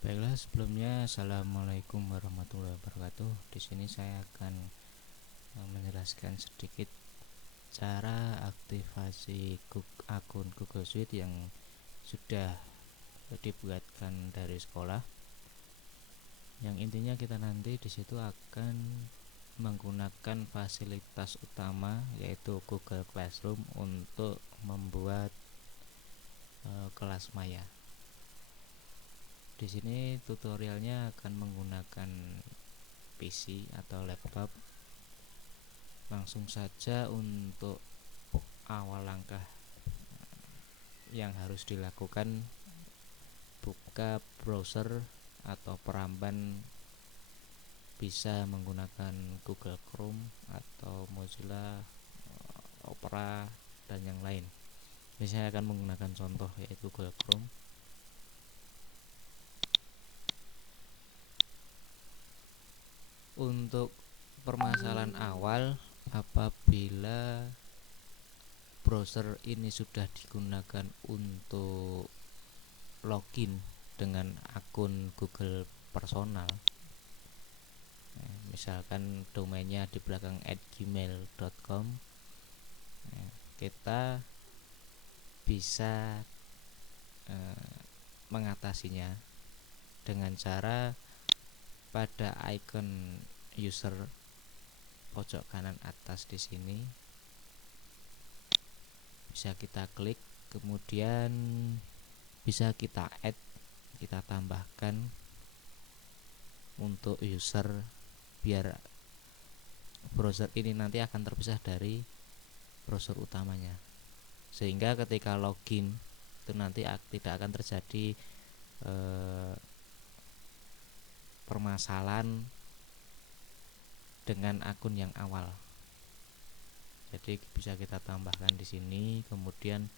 Baiklah, sebelumnya assalamualaikum warahmatullahi wabarakatuh. Di sini saya akan menjelaskan sedikit cara aktivasi akun Google Suite yang sudah dibuatkan dari sekolah. Yang intinya kita nanti di situ akan menggunakan fasilitas utama yaitu Google Classroom untuk membuat kelas maya. Di sini tutorialnya akan menggunakan PC atau laptop. Langsung saja untuk awal langkah yang harus dilakukan, buka browser atau peramban, bisa menggunakan Google Chrome atau Mozilla, Opera dan yang lain. Ini saya akan menggunakan contoh yaitu Google Chrome. Untuk permasalahan awal, apabila browser ini sudah digunakan untuk login dengan akun Google personal, misalkan domainnya di belakang @gmail.com, kita bisa mengatasinya dengan cara pada icon user pojok kanan atas di sini bisa kita klik, kemudian bisa kita add, kita tambahkan untuk user biar browser ini nanti akan terpisah dari browser utamanya, sehingga ketika login itu nanti tidak akan terjadi permasalahan dengan akun yang awal. Jadi bisa kita tambahkan di sini, kemudian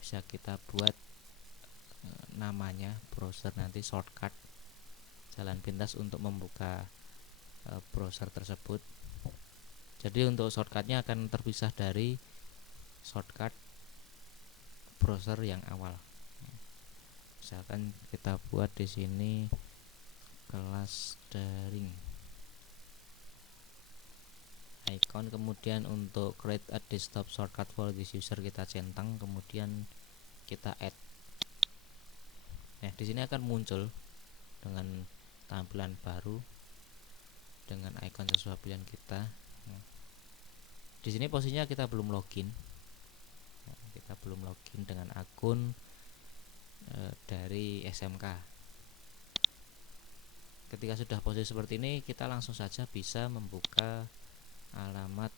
bisa kita buat namanya browser nanti shortcut jalan pintas untuk membuka browser tersebut. Jadi untuk shortcutnya akan terpisah dari shortcut browser yang awal. Misalkan kita buat di sini kelas daring icon, kemudian untuk create a desktop shortcut for this user kita centang, kemudian kita add. Nah, di sini akan muncul dengan tampilan baru dengan icon sesuai pilihan kita. Di sini posisinya kita belum login. Kita belum login dengan akun dari SMK. Ketika sudah posisi seperti ini, kita langsung saja bisa membuka alamat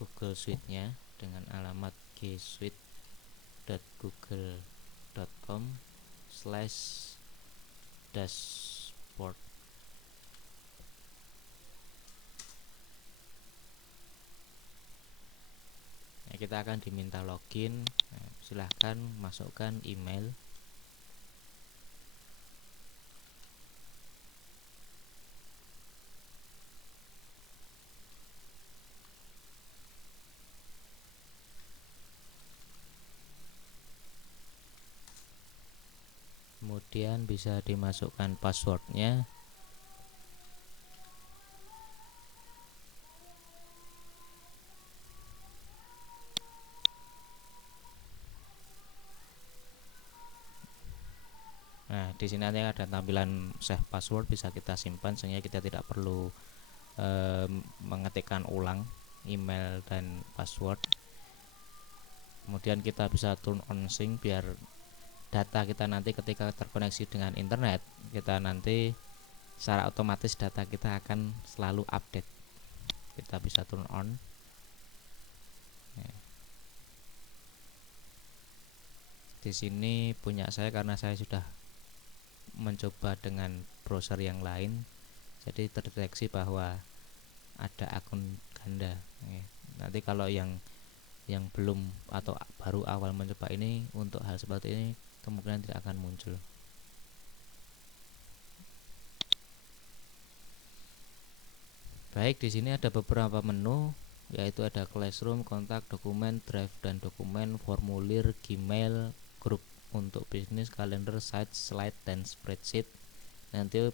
Google Suite-nya dengan alamat gsuite.google.com/dashboard. Nah, kita akan diminta login. Nah, silahkan masukkan email. Kemudian bisa dimasukkan passwordnya. Nah, di sini nanti ada tampilan save password, bisa kita simpan sehingga kita tidak perlu mengetikkan ulang email dan password. Kemudian kita bisa turn on sync biar data kita nanti ketika terkoneksi dengan internet, kita nanti secara otomatis data kita akan selalu update. Kita bisa turn on. Di sini punya saya karena saya sudah mencoba dengan browser yang lain, jadi terdeteksi bahwa ada akun ganda. Nanti kalau yang belum atau baru awal mencoba ini, untuk hal seperti ini kemungkinan tidak akan muncul. Baik, di sini ada beberapa menu, yaitu ada Classroom, kontak, dokumen, drive dan dokumen, formulir, Gmail, grup untuk bisnis, kalender, site, slide dan spreadsheet. Nanti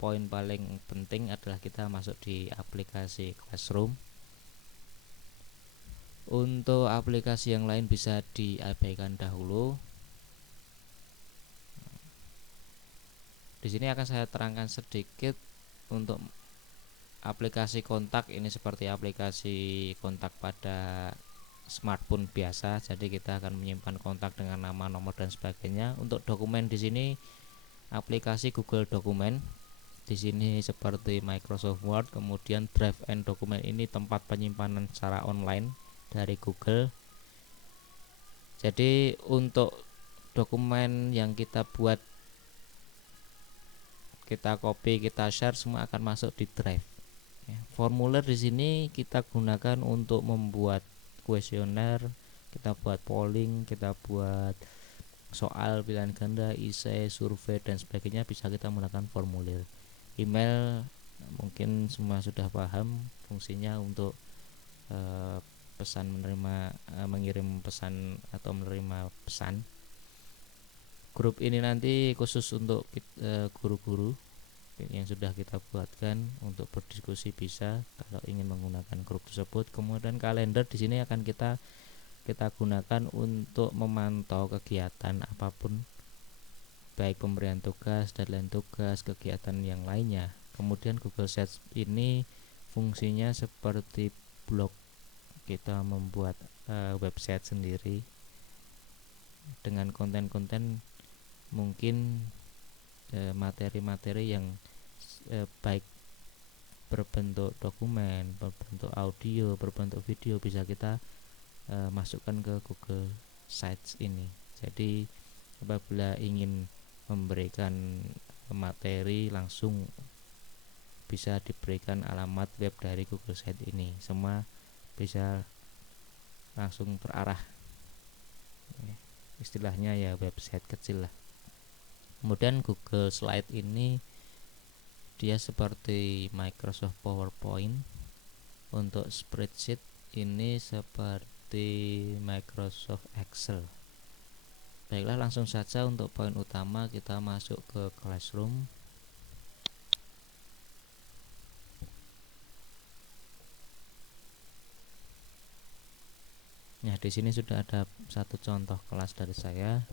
poin paling penting adalah kita masuk di aplikasi Classroom. Untuk aplikasi yang lain bisa diabaikan dahulu. Di sini akan saya terangkan sedikit untuk aplikasi kontak. Ini seperti aplikasi kontak pada smartphone biasa. Jadi kita akan menyimpan kontak dengan nama, nomor dan sebagainya. Untuk dokumen di sini aplikasi Google Dokumen. Di sini seperti Microsoft Word, kemudian Drive and Dokumen ini tempat penyimpanan secara online dari Google. Jadi untuk dokumen yang kita buat, kita copy, kita share, semua akan masuk di Drive. Formulir di sini kita gunakan untuk membuat kuesioner, kita buat polling, kita buat soal pilihan ganda, esai, survei dan sebagainya, bisa kita menggunakan formulir. Email mungkin semua sudah paham fungsinya untuk pesan menerima, mengirim pesan atau menerima pesan. Grup ini nanti khusus untuk guru-guru yang sudah kita buatkan untuk berdiskusi, bisa kalau ingin menggunakan grup tersebut. Kemudian kalender di sini akan kita gunakan untuk memantau kegiatan apapun, baik pemberian tugas, deadline tugas, kegiatan yang lainnya. Kemudian Google Sheets ini fungsinya seperti blog, kita membuat website sendiri dengan konten-konten, mungkin materi-materi yang baik berbentuk dokumen, berbentuk audio, berbentuk video, bisa kita masukkan ke Google Sites ini. Jadi apabila ingin memberikan materi, langsung bisa diberikan alamat web dari Google Sites ini, semua bisa langsung terarah, istilahnya ya website kecil lah. Kemudian Google Slide ini dia seperti Microsoft PowerPoint. Untuk spreadsheet ini seperti Microsoft Excel. Baiklah, langsung saja untuk poin utama kita masuk ke Classroom. Nah, di sini sudah ada satu contoh kelas dari saya.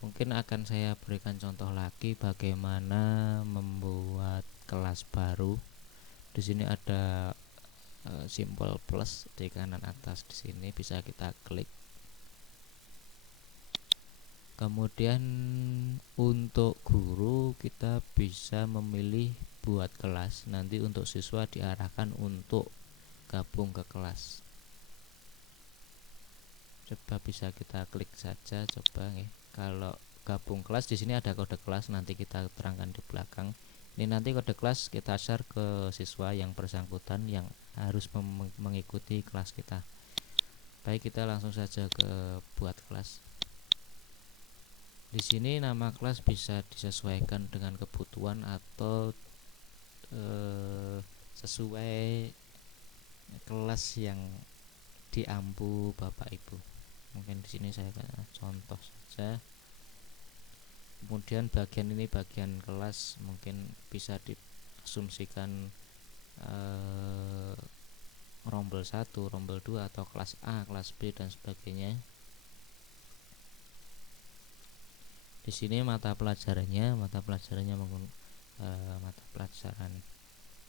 Mungkin akan saya berikan contoh lagi bagaimana membuat kelas baru. Di sini ada simbol plus di kanan atas, di sini bisa kita klik. Kemudian untuk guru kita bisa memilih buat kelas. Nanti untuk siswa diarahkan untuk gabung ke kelas. Coba bisa kita klik saja, coba nih. Kalau gabung kelas di sini ada kode kelas, nanti kita terangkan di belakang. Ini nanti kode kelas kita share ke siswa yang bersangkutan yang harus mengikuti kelas kita. Baik, kita langsung saja ke buat kelas. Di sini nama kelas bisa disesuaikan dengan kebutuhan atau sesuai kelas yang diampu Bapak Ibu. Mungkin di sini saya contoh saja. Kemudian bagian ini bagian kelas, mungkin bisa diasumsikan rombel 1, rombel 2 atau kelas A, kelas B dan sebagainya. Di sini mata pelajarannya mata pelajaran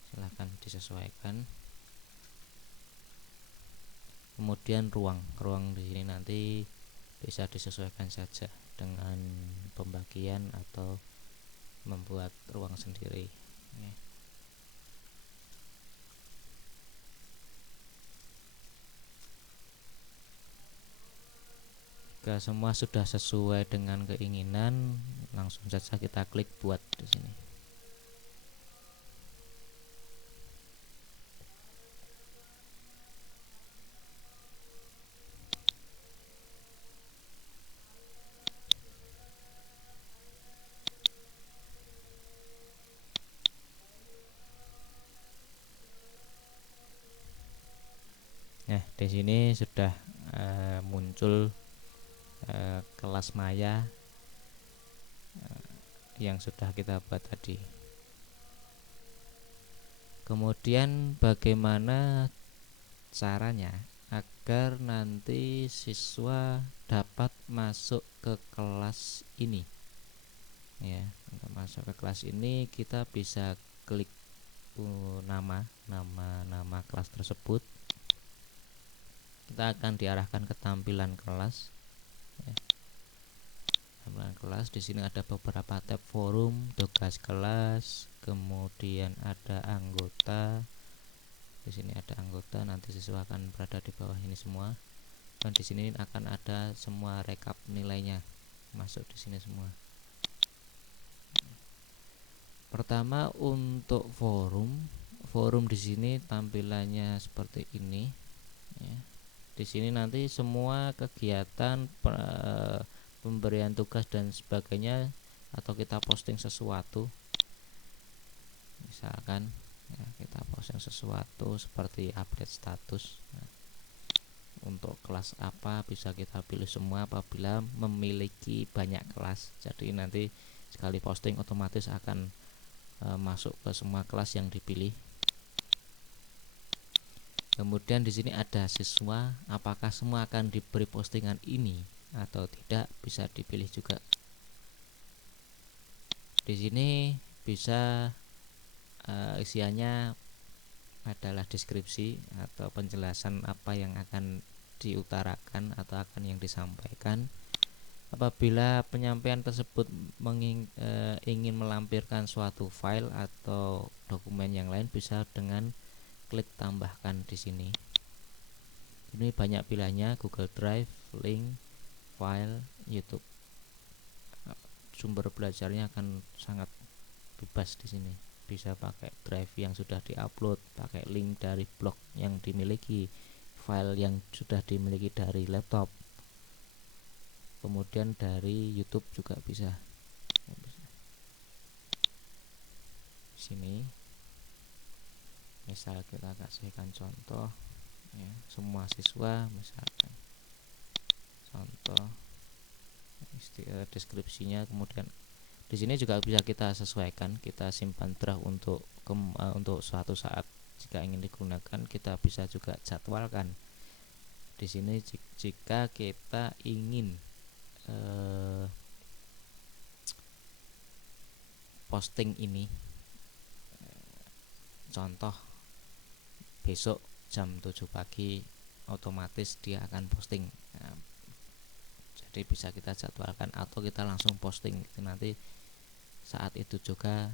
silahkan disesuaikan. Kemudian ruang di sini nanti bisa disesuaikan saja dengan pembagian atau membuat ruang sendiri. Jika semua sudah sesuai dengan keinginan, langsung saja kita klik buat di sini. Nah, di sini sudah muncul kelas maya yang sudah kita buat tadi. Kemudian bagaimana caranya agar nanti siswa dapat masuk ke kelas ini? Ya, untuk masuk ke kelas ini kita bisa klik nama kelas tersebut. Kita akan diarahkan ke tampilan kelas. Ya. Tampilan kelas, di sini ada beberapa tab: forum, tugas kelas, kemudian ada anggota. Di sini ada anggota, nanti siswa akan berada di bawah ini semua. Dan di sini akan ada semua rekap nilainya masuk di sini semua. Pertama untuk forum di sini tampilannya seperti ini. Ya. Di sini nanti semua kegiatan pemberian tugas dan sebagainya, atau kita posting sesuatu, misalkan ya, kita posting sesuatu seperti update status. Nah, untuk kelas apa bisa kita pilih semua apabila memiliki banyak kelas. Jadi nanti sekali posting otomatis akan masuk ke semua kelas yang dipilih. Kemudian di sini ada siswa, apakah semua akan diberi postingan ini atau tidak, bisa dipilih juga. Di sini bisa isiannya adalah deskripsi atau penjelasan apa yang akan diutarakan atau akan yang disampaikan. Apabila penyampaian tersebut ingin melampirkan suatu file atau dokumen yang lain, bisa dengan klik tambahkan di sini. Ini banyak pilihannya: Google Drive, link, file, YouTube. Sumber belajarnya akan sangat bebas di sini. Bisa pakai drive yang sudah diupload, pakai link dari blog yang dimiliki, file yang sudah dimiliki dari laptop, kemudian dari YouTube juga bisa. Di sini misal kita kasihkan contoh ya, semua siswa, misalkan contoh deskripsinya. Kemudian di sini juga bisa kita sesuaikan, kita simpan draft untuk suatu saat jika ingin digunakan. Kita bisa juga jadwalkan di sini jika kita ingin posting ini, contoh besok jam 7 pagi otomatis dia akan posting. Nah, jadi bisa kita jadwalkan atau kita langsung posting. Nanti saat itu juga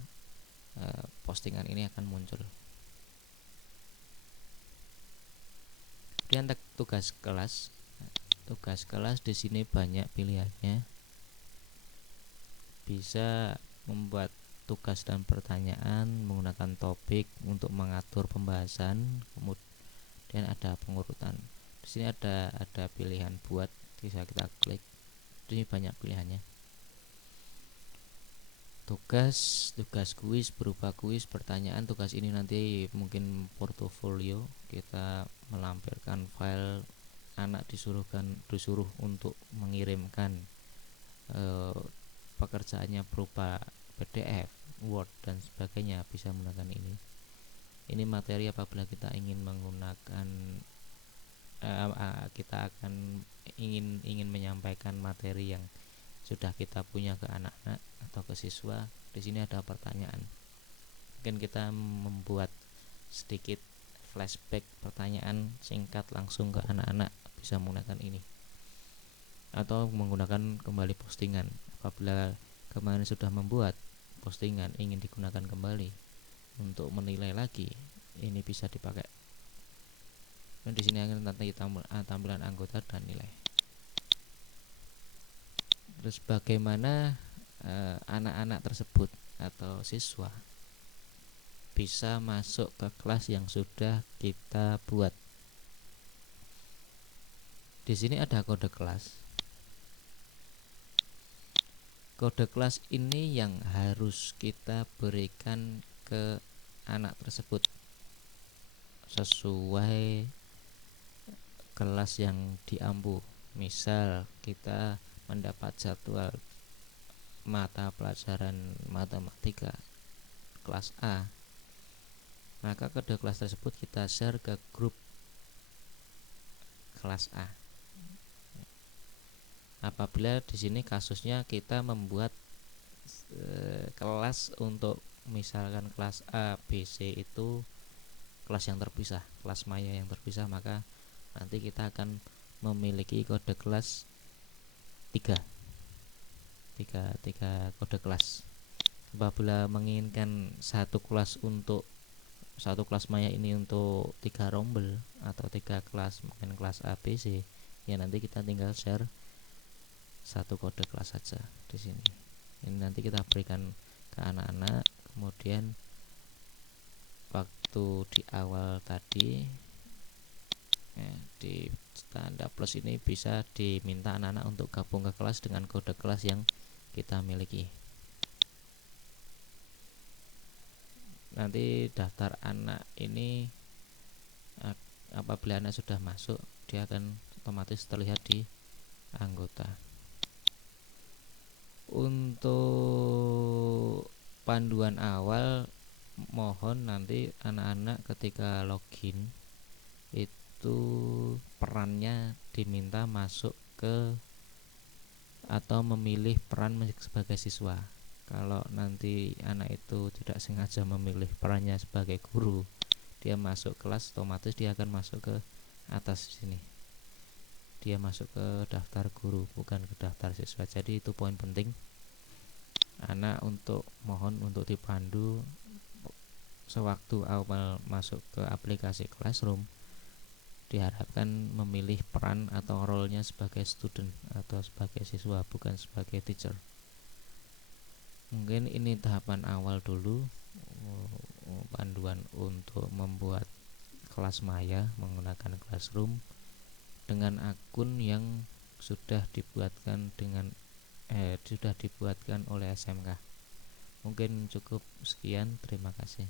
postingan ini akan muncul. Kemudian tugas kelas. Tugas kelas di sini banyak pilihannya. Bisa membuat tugas dan pertanyaan menggunakan topik untuk mengatur pembahasan. Kemudian ada pengurutan. Di sini ada pilihan buat, bisa kita klik. Ini banyak pilihannya. Tugas kuis berupa kuis, pertanyaan. Tugas ini nanti mungkin portofolio, kita melampirkan file, anak disuruh untuk mengirimkan pekerjaannya berupa PDF, Word dan sebagainya, bisa menggunakan ini. Ini materi apabila kita ingin menggunakan kita akan ingin menyampaikan materi yang sudah kita punya ke anak-anak atau ke siswa. Di sini ada pertanyaan, mungkin kita membuat sedikit flashback pertanyaan singkat langsung ke anak-anak, bisa menggunakan ini. Atau menggunakan kembali postingan, apabila kemarin sudah membuat postingan ingin digunakan kembali untuk menilai lagi, ini bisa dipakai. Dan di sini akan nanti tampilan anggota dan nilai. Terus bagaimana anak-anak tersebut atau siswa bisa masuk ke kelas yang sudah kita buat. Di sini ada kode kelas. Kode kelas ini yang harus kita berikan ke anak tersebut sesuai kelas yang diampu. Misal kita mendapat jadwal mata pelajaran matematika kelas A, maka kode kelas tersebut kita share ke grup kelas A. Apabila di sini kasusnya kita membuat kelas untuk misalkan kelas A, B, C itu kelas yang terpisah, kelas maya yang terpisah, maka nanti kita akan memiliki kode kelas 3 kode kelas. Apabila menginginkan satu kelas maya ini untuk 3 rombel atau 3 kelas, mungkin kelas A, B, C, ya nanti kita tinggal share satu kode kelas saja di sini. Ini nanti kita berikan ke anak-anak. Kemudian waktu di awal tadi di tanda plus ini bisa diminta anak-anak untuk gabung ke kelas dengan kode kelas yang kita miliki. Nanti daftar anak ini apabila anak sudah masuk, dia akan otomatis terlihat di anggota. Untuk panduan awal, mohon nanti anak-anak ketika login itu perannya diminta masuk ke atau memilih peran sebagai siswa. Kalau nanti anak itu tidak sengaja memilih perannya sebagai guru, dia masuk kelas, otomatis dia akan masuk ke atas sini. Dia masuk ke daftar guru, bukan ke daftar siswa. Jadi itu poin penting. Anak mohon untuk dipandu sewaktu awal masuk ke aplikasi Classroom, diharapkan memilih peran atau role-nya sebagai student atau sebagai siswa, bukan sebagai teacher. Mungkin ini tahapan awal dulu, panduan untuk membuat kelas maya menggunakan Classroom dengan akun yang sudah dibuatkan oleh SMK. Mungkin cukup sekian, terima kasih.